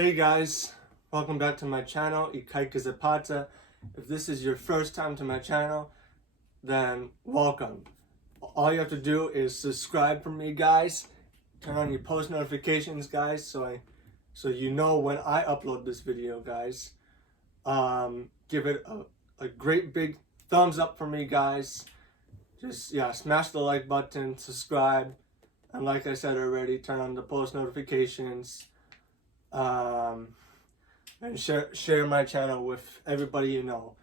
Hey guys, welcome back to my channel, Ikaika Zapata. If this is your first time to my channel, then welcome. All you have to do is subscribe for me, guys. Turn on your post notifications, guys, so you know when I upload this video, guys. Give it a great big thumbs up for me, guys. Just smash the like button, subscribe, and like I said already, turn on the post notifications. And share my channel with everybody you know,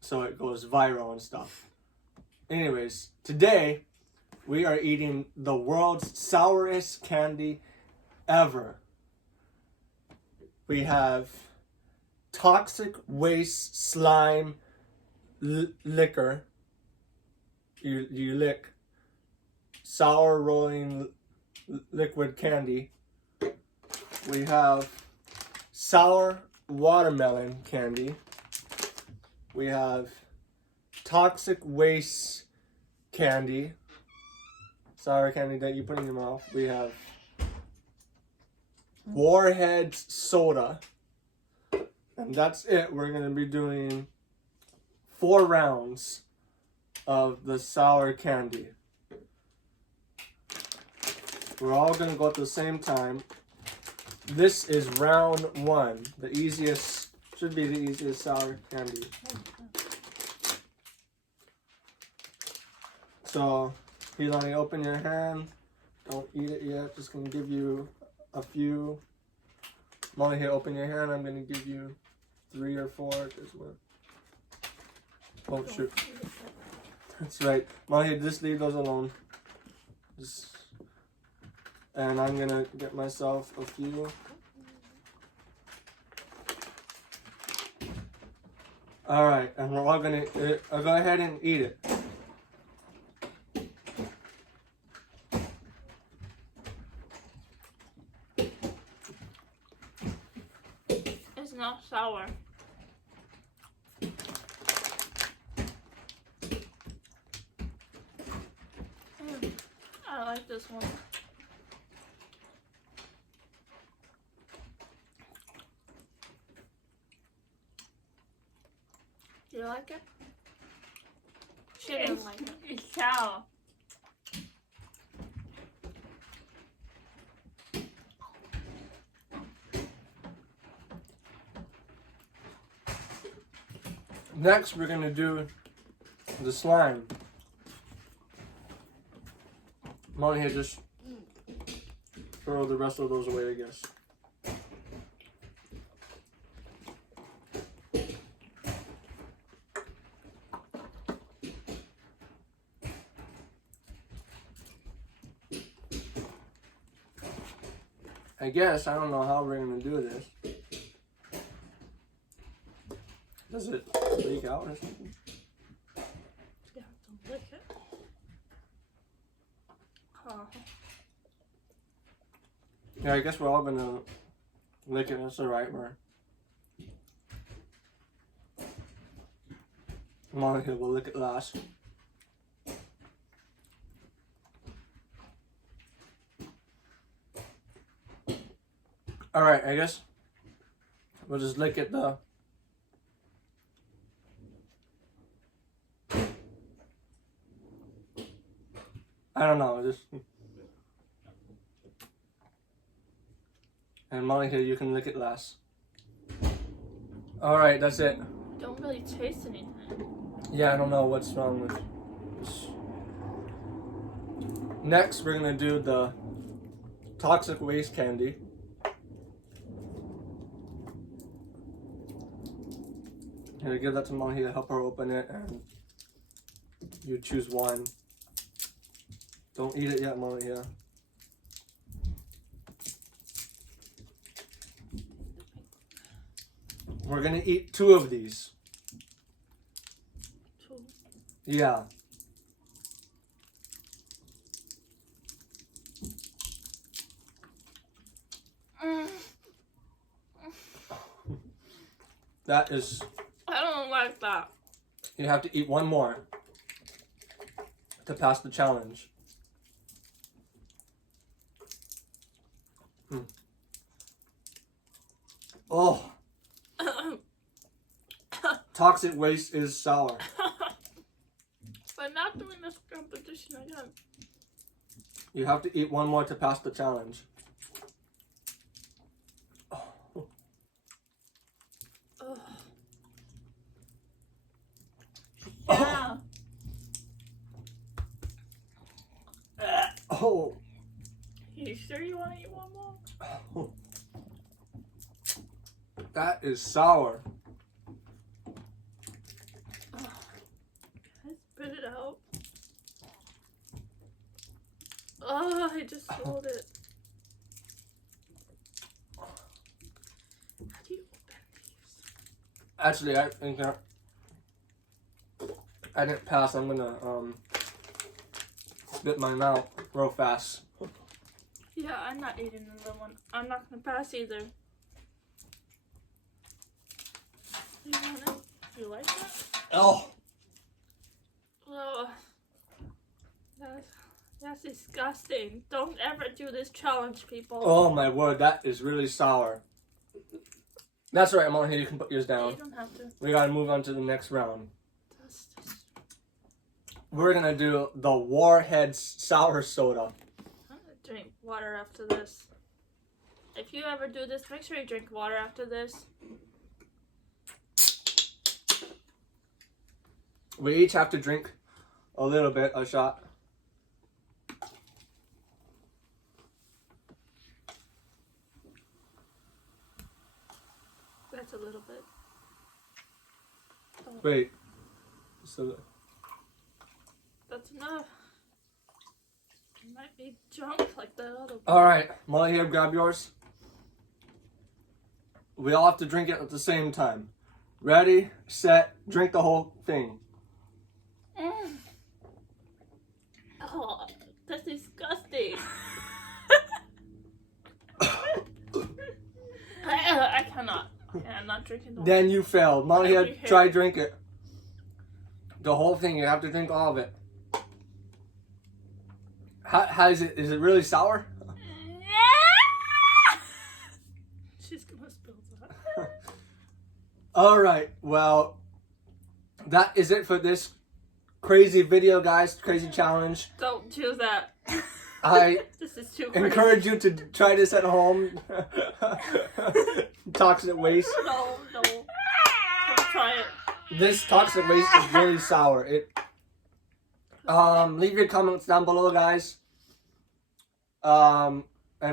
so it goes viral and stuff. Anyways, today we are eating the world's sourest candy ever. We have toxic waste slime liquor. You lick sour rolling liquid candy. We have sour watermelon candy. We have toxic waste candy, sour candy that you put in your mouth. We have Warheads soda. And that's it. We're going to be doing 4 rounds of the sour candy. We're all going to go at the same time. This is round 1. The easiest, should be the easiest sour candy. So, Hilani, open your hand. Don't eat it yet. Just going to give you a few. Molly, here, open your hand. I'm going to give you 3 or 4. There's one. Oh, shoot. That's right. Molly, just leave those alone. And I'm gonna get myself a few. Alright, and we're all gonna go ahead and eat it. It's not sour. I like this one. Do you like it? She didn't like it. It's sour. Next, we're gonna do the slime. Molly, here, just throw the rest of those away, I guess. I don't know how we're gonna do this. Does it leak out or something? You have to lick it. Yeah, I guess we're all gonna lick it. That's alright. Monica will lick it last. Alright, I guess we'll just lick it though. I don't know, just. And Monica, you can lick it last. Alright, that's it. Don't really taste anything. Yeah, I don't know what's wrong with this. Next, we're gonna do the toxic waste candy. I'm gonna give that to Molly to help her open it, and you choose one. Don't eat it yet, Molly. Yeah. We're gonna eat 2 of these. 2. Yeah. That is. I don't like that. You have to eat 1 more to pass the challenge. toxic waste is sour. But not doing this competition again. You have to eat one more to pass the challenge. Ugh. Yeah. Oh. You sure you want to eat one more? That is sour. Can I spit it out? Oh, I just swallowed it. How do you open these? Actually, I think I didn't pass. I'm gonna spit mine out real fast. Yeah, I'm not eating another one. I'm not gonna pass either. You want it? You like that? Oh. Oh, that's disgusting. Don't ever do this challenge, people. Oh my word, that is really sour. That's right, Molly. You can put yours down. You don't have to. We gotta move on to the next round. That's We're gonna do the Warhead Sour Soda. I'm gonna drink water after this. If you ever do this, make sure you drink water after this. We each have to drink a little bit, a shot. That's a little bit. Oh, Wait. So that's enough. It might be drunk like that other one. all right, Molly, here, grab yours. We all have to drink it at the same time. Ready, set, drink the whole thing. Oh, that's disgusting. I cannot. I'm not drinking the whole Then you failed. Molly, I here, already try hate drink it. The whole thing. You have to drink all of it. How is it? Is it really sour? She's gonna spill that. All right. Well, that is it for this crazy video, guys. Crazy challenge. Don't choose that. I This is too crazy. encourage you to try this at home. Toxic waste. No. Don't try it. This toxic waste is really sour. Leave your comments down below, guys. And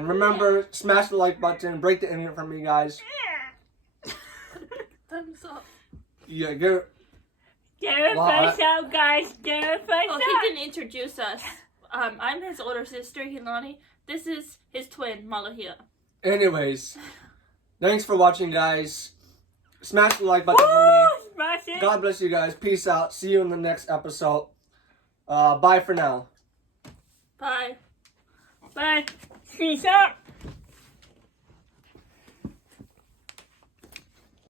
remember, smash the like button, break the internet for me, guys. Thumbs up. Yeah, get Give it a thumbs up, guys. Give it a thumbs Oh, up. he didn't introduce us. I'm his older sister, Hilani. This is his twin, Malahia. Anyways, thanks for watching, guys. Smash the like button for Woo! Smash me. it. God bless you guys. Peace out. See you in the next episode. Bye for now. Bye. Bye. Peace out.